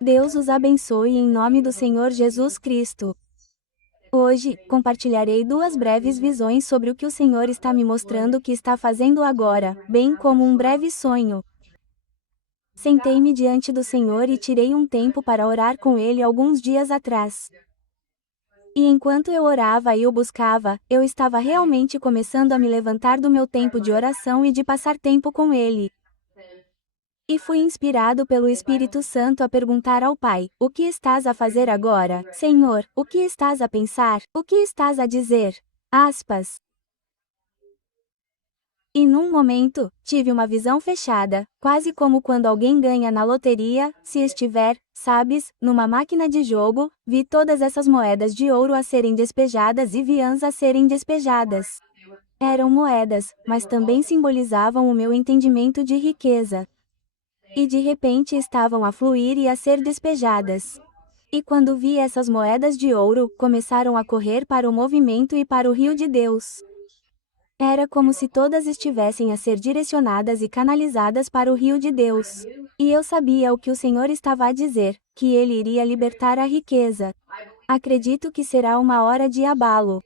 Deus os abençoe em nome do Senhor Jesus Cristo. Hoje, compartilharei duas breves visões sobre o que o Senhor está me mostrando que está fazendo agora, bem como um breve sonho. Sentei-me diante do Senhor e tirei um tempo para orar com Ele alguns dias atrás. E enquanto eu orava e o buscava, eu estava realmente começando a me levantar do meu tempo de oração e de passar tempo com Ele. E fui inspirado pelo Espírito Santo a perguntar ao Pai: o que estás a fazer agora, Senhor? O que estás a pensar? O que estás a dizer? Aspas. E num momento, tive uma visão fechada, quase como quando alguém ganha na loteria, se estiver, sabes, numa máquina de jogo, vi todas essas moedas de ouro a serem despejadas e viãs a serem despejadas. Eram moedas, mas também simbolizavam o meu entendimento de riqueza. E de repente estavam a fluir e a ser despejadas. E quando vi essas moedas de ouro, começaram a correr para o movimento e para o rio de Deus. Era como se todas estivessem a ser direcionadas e canalizadas para o rio de Deus. E eu sabia o que o Senhor estava a dizer, que Ele iria libertar a riqueza. Acredito que será uma hora de abalo.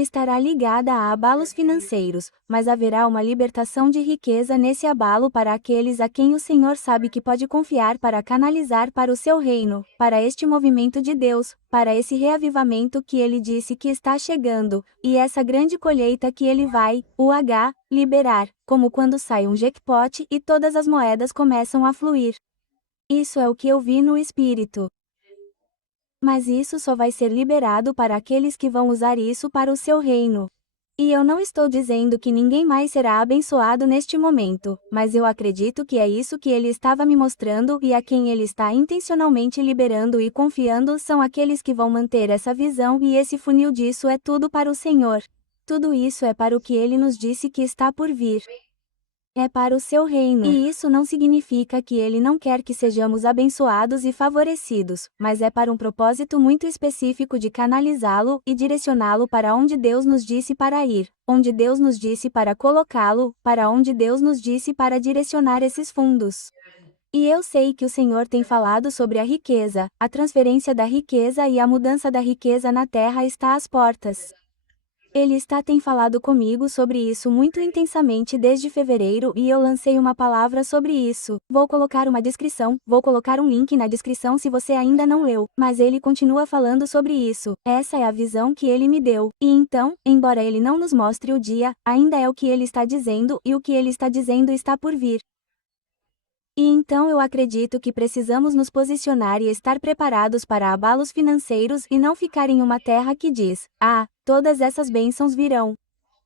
Estará ligada a abalos financeiros, mas haverá uma libertação de riqueza nesse abalo para aqueles a quem o Senhor sabe que pode confiar para canalizar para o seu reino, para este movimento de Deus, para esse reavivamento que Ele disse que está chegando, e essa grande colheita que Ele vai, liberar, como quando sai um jackpot e todas as moedas começam a fluir. Isso é o que eu vi no Espírito. Mas isso só vai ser liberado para aqueles que vão usar isso para o seu reino. E eu não estou dizendo que ninguém mais será abençoado neste momento, mas eu acredito que é isso que ele estava me mostrando e a quem ele está intencionalmente liberando e confiando são aqueles que vão manter essa visão e esse funil disso é tudo para o Senhor. Tudo isso é para o que ele nos disse que está por vir. É para o seu reino. E isso não significa que ele não quer que sejamos abençoados e favorecidos, mas é para um propósito muito específico de canalizá-lo e direcioná-lo para onde Deus nos disse para ir, onde Deus nos disse para colocá-lo, para onde Deus nos disse para direcionar esses fundos. E eu sei que o Senhor tem falado sobre a riqueza, a transferência da riqueza e a mudança da riqueza na terra está às portas. Ele tem falado comigo sobre isso muito intensamente desde fevereiro e eu lancei uma palavra sobre isso. Vou colocar um link na descrição se você ainda não leu, mas ele continua falando sobre isso. Essa é a visão que ele me deu. E então, embora ele não nos mostre o dia, ainda é o que ele está dizendo e o que ele está dizendo está por vir. E então eu acredito que precisamos nos posicionar e estar preparados para abalos financeiros e não ficar em uma terra que diz: todas essas bênçãos virão.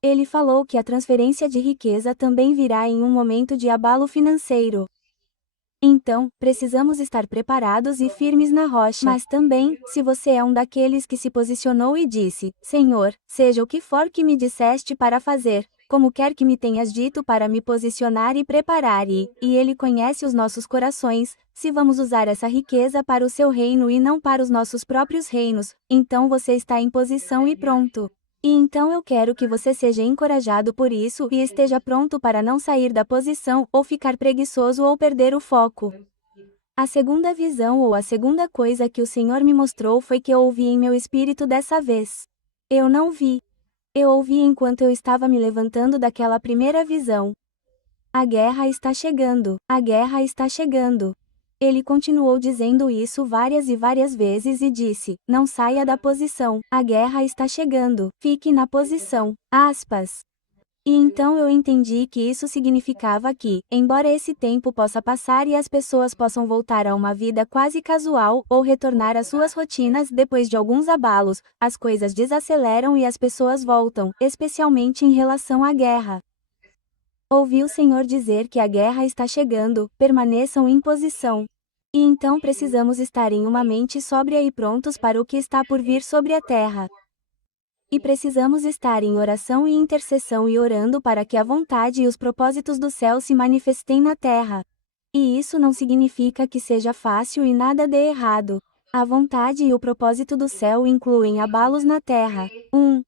Ele falou que a transferência de riqueza também virá em um momento de abalo financeiro. Então, precisamos estar preparados e firmes na rocha. Mas também, se você é um daqueles que se posicionou e disse: Senhor, seja o que for que me disseste para fazer, como quer que me tenhas dito para me posicionar e preparar e Ele conhece os nossos corações, se vamos usar essa riqueza para o seu reino e não para os nossos próprios reinos, então você está em posição e pronto. E então eu quero que você seja encorajado por isso e esteja pronto para não sair da posição ou ficar preguiçoso ou perder o foco. A segunda visão ou a segunda coisa que o Senhor me mostrou foi que eu ouvi em meu espírito dessa vez. Eu não vi. Eu ouvi enquanto eu estava me levantando daquela primeira visão. A guerra está chegando. A guerra está chegando. Ele continuou dizendo isso várias e várias vezes e disse: não saia da posição. A guerra está chegando. Fique na posição. Aspas. E então eu entendi que isso significava que, embora esse tempo possa passar e as pessoas possam voltar a uma vida quase casual ou retornar às suas rotinas depois de alguns abalos, as coisas desaceleram e as pessoas voltam, especialmente em relação à guerra. Ouvi o Senhor dizer que a guerra está chegando, permaneçam em posição. E então precisamos estar em uma mente sóbria e prontos para o que está por vir sobre a terra. E precisamos estar em oração e intercessão e orando para que a vontade e os propósitos do céu se manifestem na terra. E isso não significa que seja fácil e nada dê errado. A vontade e o propósito do céu incluem abalos na terra.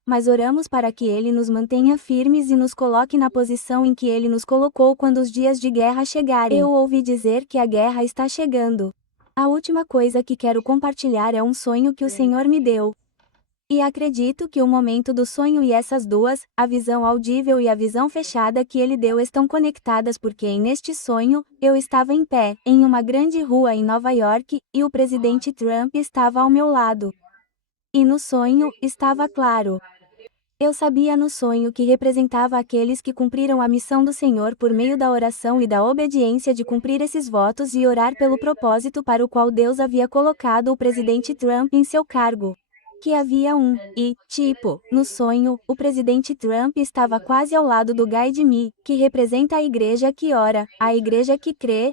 Mas oramos para que Ele nos mantenha firmes e nos coloque na posição em que Ele nos colocou quando os dias de guerra chegarem. Eu ouvi dizer que a guerra está chegando. A última coisa que quero compartilhar é um sonho que o Senhor me deu. E acredito que o momento do sonho e essas duas, a visão audível e a visão fechada que ele deu estão conectadas porque neste sonho, eu estava em pé, em uma grande rua em Nova York, e o presidente Trump estava ao meu lado. E no sonho, estava claro. Eu sabia no sonho que representava aqueles que cumpriram a missão do Senhor por meio da oração e da obediência de cumprir esses votos e orar pelo propósito para o qual Deus havia colocado o presidente Trump em seu cargo. Que havia no sonho, o presidente Trump estava quase ao lado do Guide Me, que representa a igreja que ora, a igreja que crê,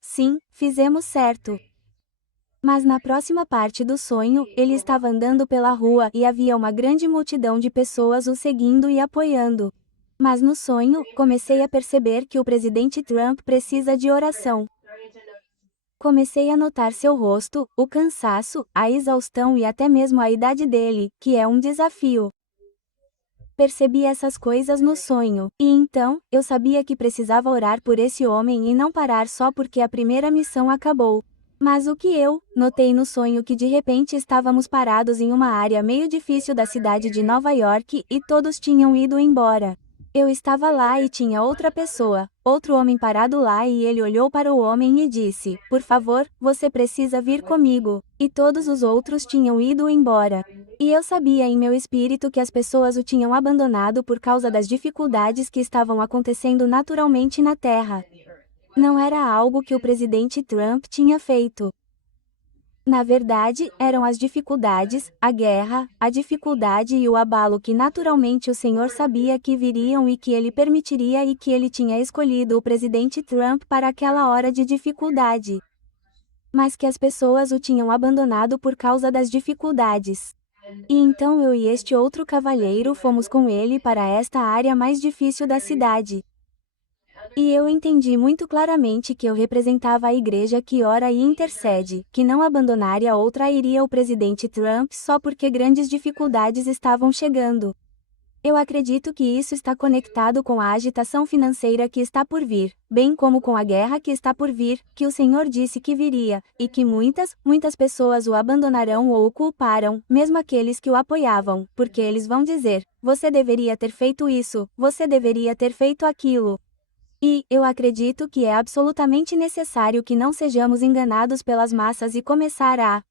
sim, fizemos certo. Mas na próxima parte do sonho, ele estava andando pela rua e havia uma grande multidão de pessoas o seguindo e apoiando. Mas no sonho, comecei a perceber que o presidente Trump precisa de oração. Comecei a notar seu rosto, o cansaço, a exaustão e até mesmo a idade dele, que é um desafio. Percebi essas coisas no sonho, e então, eu sabia que precisava orar por esse homem e não parar só porque a primeira missão acabou. Mas o que eu notei no sonho que de repente estávamos parados em uma área meio difícil da cidade de Nova York e todos tinham ido embora. Eu estava lá e tinha outra pessoa, outro homem parado lá e ele olhou para o homem e disse, por favor, você precisa vir comigo. E todos os outros tinham ido embora. E eu sabia em meu espírito que as pessoas o tinham abandonado por causa das dificuldades que estavam acontecendo naturalmente na Terra. Não era algo que o presidente Trump tinha feito. Na verdade, eram as dificuldades, a guerra, a dificuldade e o abalo que naturalmente o Senhor sabia que viriam e que ele permitiria e que ele tinha escolhido o presidente Trump para aquela hora de dificuldade. Mas que as pessoas o tinham abandonado por causa das dificuldades. E então eu e este outro cavalheiro fomos com ele para esta área mais difícil da cidade. E eu entendi muito claramente que eu representava a igreja que ora e intercede, que não abandonaria ou trairia o presidente Trump só porque grandes dificuldades estavam chegando. Eu acredito que isso está conectado com a agitação financeira que está por vir, bem como com a guerra que está por vir, que o Senhor disse que viria, e que muitas pessoas o abandonarão ou o culparão, mesmo aqueles que o apoiavam, porque eles vão dizer, você deveria ter feito isso, você deveria ter feito aquilo. E, eu acredito que é absolutamente necessário que não sejamos enganados pelas massas e começar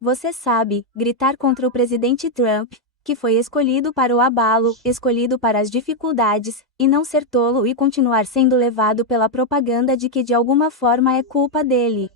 você sabe, gritar contra o presidente Trump, que foi escolhido para o abalo, escolhido para as dificuldades, e não ser tolo e continuar sendo levado pela propaganda de que de alguma forma é culpa dele.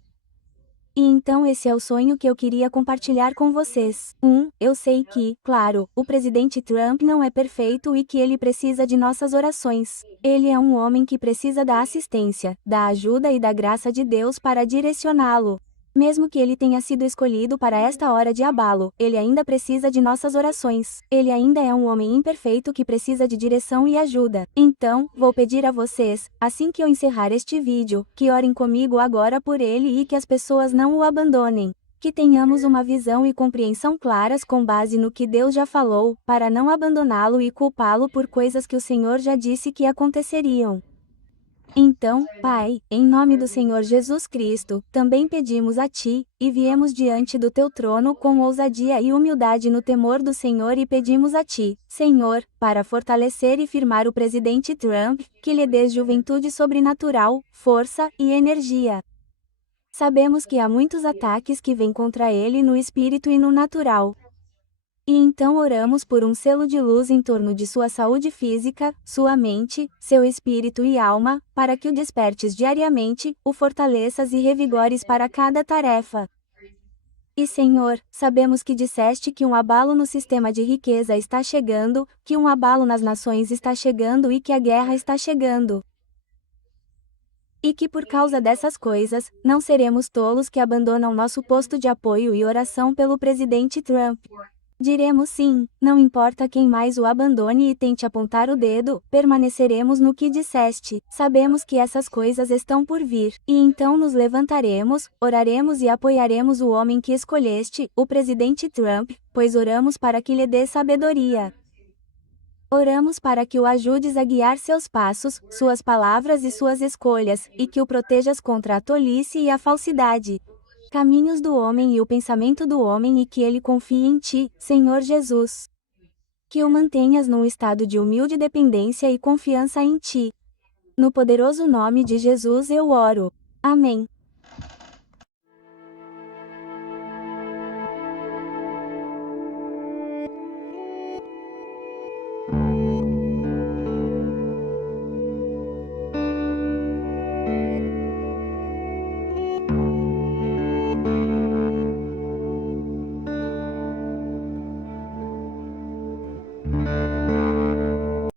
E então esse é o sonho que eu queria compartilhar com vocês. Eu sei que, claro, o presidente Trump não é perfeito e que ele precisa de nossas orações. Ele é um homem que precisa da assistência, da ajuda e da graça de Deus para direcioná-lo. Mesmo que ele tenha sido escolhido para esta hora de abalo, ele ainda precisa de nossas orações. Ele ainda é um homem imperfeito que precisa de direção e ajuda. Então, vou pedir a vocês, assim que eu encerrar este vídeo, que orem comigo agora por ele e que as pessoas não o abandonem. Que tenhamos uma visão e compreensão claras com base no que Deus já falou, para não abandoná-lo e culpá-lo por coisas que o Senhor já disse que aconteceriam. Então, Pai, em nome do Senhor Jesus Cristo, também pedimos a Ti, e viemos diante do Teu trono com ousadia e humildade no temor do Senhor e pedimos a Ti, Senhor, para fortalecer e firmar o presidente Trump, que lhe dê juventude sobrenatural, força e energia. Sabemos que há muitos ataques que vêm contra ele no espírito e no natural. E então oramos por um selo de luz em torno de sua saúde física, sua mente, seu espírito e alma, para que o despertes diariamente, o fortaleças e revigores para cada tarefa. E Senhor, sabemos que disseste que um abalo no sistema de riqueza está chegando, que um abalo nas nações está chegando e que a guerra está chegando. E que por causa dessas coisas, não seremos tolos que abandonam nosso posto de apoio e oração pelo presidente Trump. Diremos sim, não importa quem mais o abandone e tente apontar o dedo, permaneceremos no que disseste. Sabemos que essas coisas estão por vir, e então nos levantaremos, oraremos e apoiaremos o homem que escolheste, o presidente Trump, pois oramos para que lhe dê sabedoria. Oramos para que o ajudes a guiar seus passos, suas palavras e suas escolhas, e que o protejas contra a tolice e a falsidade. Caminhos do homem e o pensamento do homem, e que ele confie em ti, Senhor Jesus. Que o mantenhas num estado de humilde dependência e confiança em ti. No poderoso nome de Jesus eu oro. Amém.